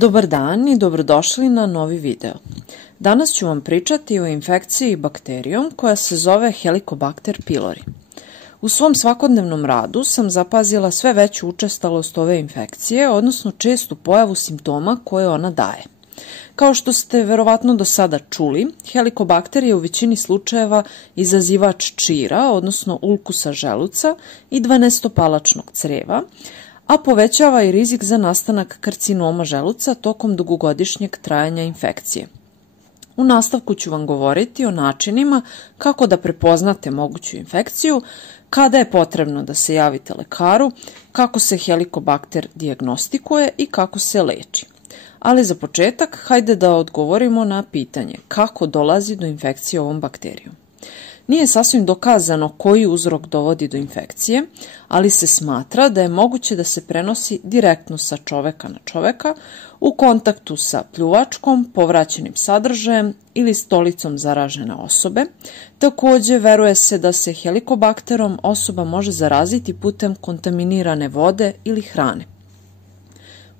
Dobar dan i dobrodošli na novi video. Danas ću vam pričati o infekciji bakterijom koja se zove Helicobacter pylori. U svom svakodnevnom radu sam zapazila sve veću učestalost ove infekcije, odnosno čestu pojavu simptoma koje ona daje. Kao što ste verovatno do sada čuli, Helicobacter je u većini slučajeva izazivač čira, odnosno ulkusa želuca i dvanestopalačnog creva, a povećava i rizik za nastanak karcinoma želuca tokom dugogodišnjeg trajanja infekcije. U nastavku ću vam govoriti o načinima kako da prepoznate moguću infekciju, kada je potrebno da se javite lekaru, kako se Helicobacter dijagnostikuje i kako se leči. Ali za početak, hajde da odgovorimo na pitanje kako dolazi do infekcije ovom bakterijom. Nije sasvim dokazano koji uzrok dovodi do infekcije, ali se smatra da je moguće da se prenosi direktno sa čoveka na čoveka u kontaktu sa pljuvačkom, povraćenim sadržajem ili stolicom zaražene osobe. Takođe, veruje se da se helikobakterom osoba može zaraziti putem kontaminirane vode ili hrane.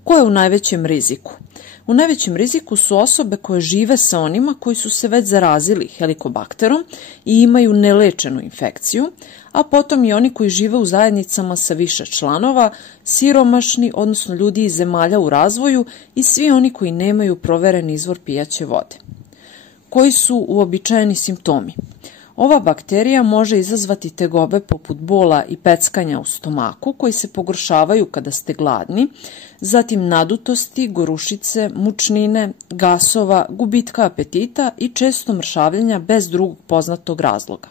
Ko je u najvećem riziku? U najvećem riziku su osobe koje žive sa onima koji su se već zarazili helikobakterom i imaju nelečenu infekciju, a potom i oni koji žive u zajednicama sa više članova, siromašni, odnosno ljudi iz zemalja u razvoju i svi oni koji nemaju proveren izvor pijaće vode. Koji su uobičajeni simptomi? Ova bakterija može izazvati tegobe poput bola i peckanja u stomaku koji se pogoršavaju kada ste gladni, zatim nadutosti, gorušice, mučnine, gasova, gubitka apetita i često mršavljenja bez drugog poznatog razloga.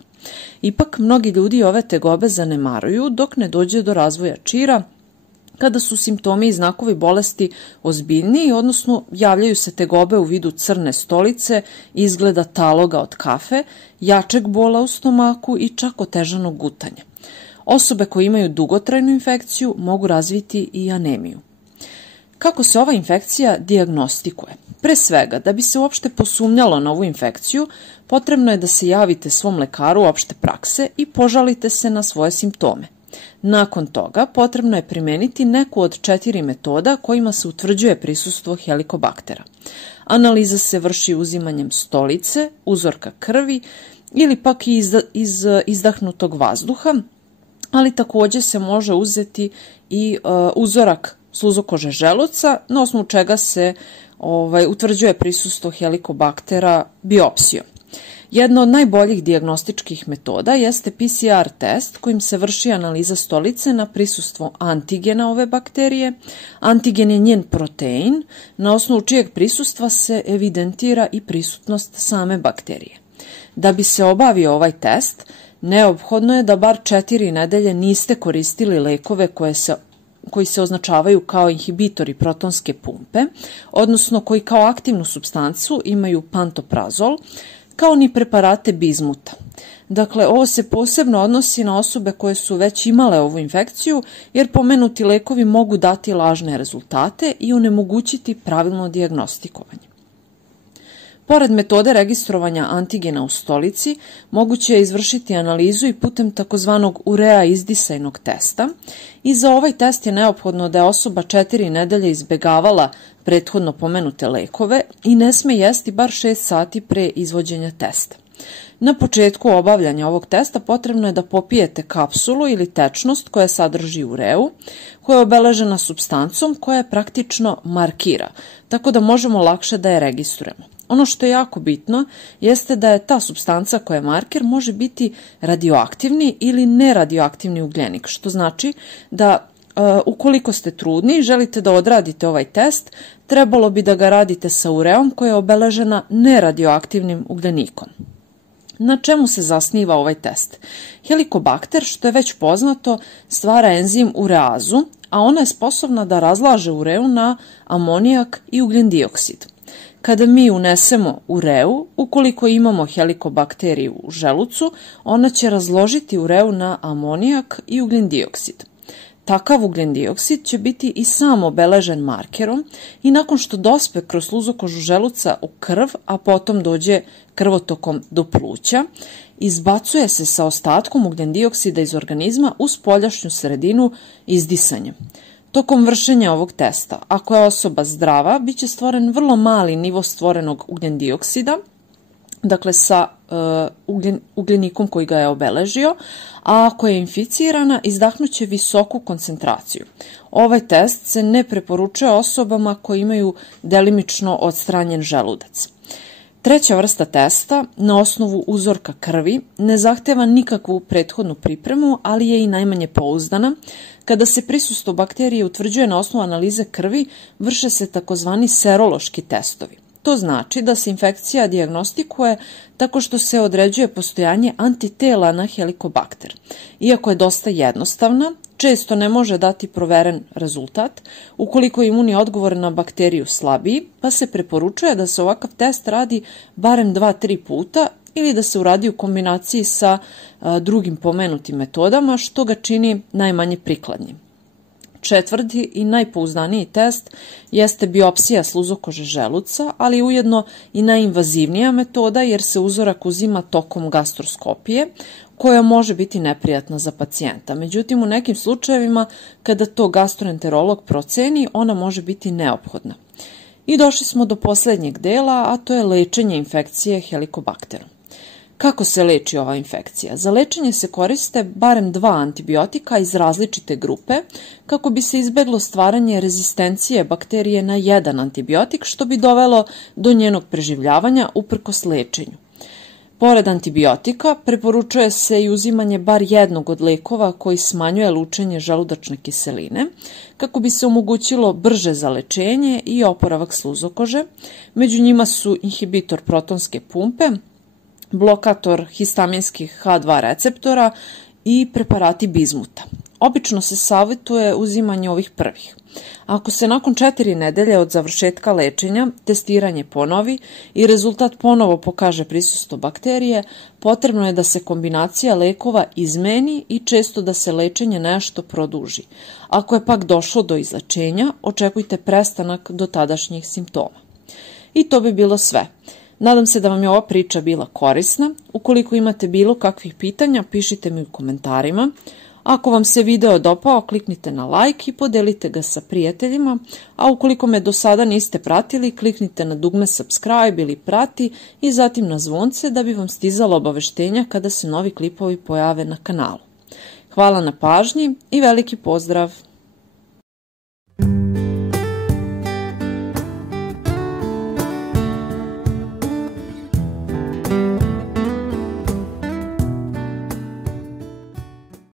Ipak, mnogi ljudi ove tegobe zanemaruju dok ne dođe do razvoja čira, kada su simptomi i znakovi bolesti ozbiljniji, odnosno javljaju se tegobe u vidu crne stolice, izgleda taloga od kafe, jačeg bola u stomaku i čak otežanog gutanja. Osobe koje imaju dugotrajnu infekciju mogu razviti i anemiju. Kako se ova infekcija dijagnostikuje? Pre svega, da bi se uopšte posumnjalo na ovu infekciju, potrebno je da se javite svom lekaru opšte prakse i požalite se na svoje simptome. Nakon toga, potrebno je primeniti neku od 4 metoda kojima se utvrđuje prisustvo helikobaktera. Analiza se vrši uzimanjem stolice, uzorka krvi ili pak iz izdahnutog vazduha, ali takođe se može uzeti i uzorak sluzokože želuca, na osnovu čega se utvrđuje prisustvo helikobaktera biopsijom. Jedna od najboljih dijagnostičkih metoda jeste PCR test kojim se vrši analiza stolice na prisustvo antigena ove bakterije. Antigen je njen protein, na osnovu čijeg prisustva se evidentira i prisutnost same bakterije. Da bi se obavio ovaj test, neophodno je da bar 4 nedelje niste koristili lekove koji se označavaju kao inhibitori protonske pumpe, odnosno koji kao aktivnu supstancu imaju pantoprazol, kao ni preparate bizmuta. Dakle, ovo se posebno odnosi na osobe koje su već imale ovu infekciju, jer pomenuti lekovi mogu dati lažne rezultate i onemogućiti pravilno dijagnostikovanje. Pored metode registrovanja antigena u stolici, moguće je izvršiti analizu i putem takozvanog urea izdisajnog testa i za ovaj test je neophodno da je osoba 4 nedelje izbegavala prethodno pomenute lekove i ne sme jesti bar 6 sati pre izvođenja testa. Na početku obavljanja ovog testa potrebno je da popijete kapsulu ili tečnost koja sadrži ureu, koja je obeležena supstancom koja je praktično markira, tako da možemo lakše da je registrujemo. Ono što je jako bitno jeste da je ta supstanca koja je marker može biti radioaktivni ili neradioaktivni ugljenik, što znači da ukoliko ste trudni i želite da odradite ovaj test, trebalo bi da ga radite sa ureom koja je obeležena neradioaktivnim ugljenikom. Na čemu se zasniva ovaj test? Helicobacter, što je već poznato, stvara enzim ureazu, a ona je sposobna da razlaže ureu na amonijak i ugljen dioksid. Kada mi unesemo ureu, ukoliko imamo helikobakteriju u želucu, ona će razložiti ureu na amonijak i ugljen dioksid. Takav ugljen dioksid će biti i sam obeležen markerom i nakon što dospe kroz sluzokožu želuca u krv, a potom dođe krvotokom do pluća, izbacuje se sa ostatkom ugljen dioksida iz organizma u spoljašnju sredinu izdisanjem. Tokom vršenja ovog testa, ako je osoba zdrava, bit će stvoren vrlo mali nivo stvorenog ugljendioksida, dakle sa ugljenikom koji ga je obeležio, a ako je inficirana, izdahnuće visoku koncentraciju. Ovaj test se ne preporučuje osobama koji imaju delimično odstranjen želudac. Treća vrsta testa, na osnovu uzorka krvi, ne zahteva nikakvu prethodnu pripremu, ali je i najmanje pouzdana. Kada se prisustvo bakterije utvrđuje na osnovu analize krvi, vrše se takozvani serološki testovi. To znači da se infekcija dijagnostikuje tako što se određuje postojanje antitela na helikobakter. Iako je dosta jednostavna, često ne može dati proveren rezultat ukoliko je imunni odgovor na bakteriju slabiji, pa se preporučuje da se ovakav test radi barem 2-3 puta ili da se uradi u kombinaciji sa drugim pomenutim metodama, što ga čini najmanje prikladnim. Četvrti i najpouzdaniji test jeste biopsija sluzokože želuca, ali ujedno i najinvazivnija metoda jer se uzorak uzima tokom gastroskopije, koja može biti neprijatna za pacijenta. Međutim, u nekim slučajevima, kada to gastroenterolog proceni, ona može biti neophodna. I došli smo do poslednjeg dela, a to je lečenje infekcije helikobakterom. Kako se leči ova infekcija? Za lečenje se koriste barem 2 antibiotika iz različite grupe kako bi se izbeglo stvaranje rezistencije bakterije na jedan antibiotik, što bi dovelo do njenog preživljavanja uprkos lečenju. Pored antibiotika, preporučuje se i uzimanje bar jednog od lekova koji smanjuje lučenje želudačne kiseline, kako bi se omogućilo brže zalečenje i oporavak sluzokože. Među njima su inhibitor protonske pumpe, blokator histaminskih H2 receptora i preparati bizmuta. Obično se savjetuje uzimanje ovih prvih. Ako se nakon 4 nedelje od završetka lečenja testiranje ponovi i rezultat ponovo pokaže prisustvo bakterije, potrebno je da se kombinacija lekova izmeni i često da se lečenje nešto produži. Ako je pak došlo do izlečenja, očekujte prestanak dotadašnjih simptoma. I to bi bilo sve. Nadam se da vam je ova priča bila korisna. Ukoliko imate bilo kakvih pitanja, pišite mi u komentarima. Ako vam se video dopao, kliknite na like i podelite ga sa prijateljima, a ukoliko me do sada niste pratili, kliknite na dugme subscribe ili prati i zatim na zvonce da bi vam stizalo obaveštenja kada se novi klipovi pojave na kanalu. Hvala na pažnji i veliki pozdrav!